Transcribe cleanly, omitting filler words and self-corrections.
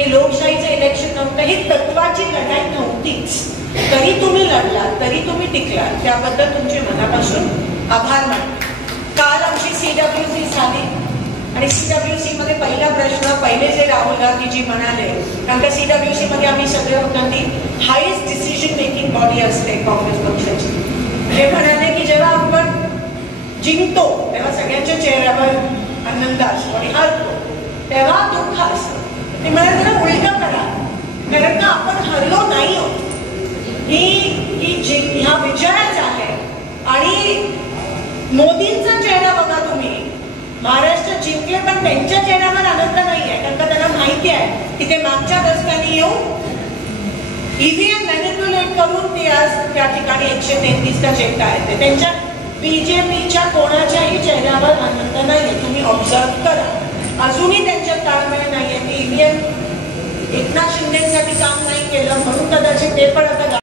हे लोकशाहीचं इलेक्शन नव्हतं, ही तत्वाची लढाई नव्हतीच. तरी तुम्ही लढलात, तरी तुम्ही टिकलात, त्याबद्दल तुमचे मनापासून आभार मानते. काल आमची CWC झाली आणि CWC मध्ये पहिला प्रश्न, पहिले जे राहुल गांधीजी म्हणाले, कारण का CWC मध्ये आम्ही सगळे होतो, ती हायेस्ट डिसिजन मेकिंग बॉडी असते काँग्रेस पक्षाची. ते म्हणाले की जेव्हा आपण जिंकतो तेव्हा सगळ्यांच्या चेहऱ्यावर आनंद असतो आणि हरतो तेव्हा दुःख असतं. ते म्हणाले त्याला उलट करा, कारण का आपण हरलो नाही आहोत. ह्या विजयाच आहे. आणि मोदींचा चेहरा बघा तुम्ही, महाराष्ट्र जिंकले पण त्यांच्या चेहऱ्यावर आनंद नाहीये, कारण का त्यांना माहिती आहे की ते मागच्या दशकांनी येऊन EVM मॅनिप्युलेट करून ते आज त्या ठिकाणी 133 जिंकता येते. त्यांच्या BJPच्या कोणाच्याही चेहऱ्यावर आनंद नाहीये. तुम्ही ऑब्झर्व करा, अजूनही त्यांच्यात ताळमेळ नाहीये. EVM एकनाथ शिंदेसाठी काम नाही केलं म्हणून कदाचित ते पण आता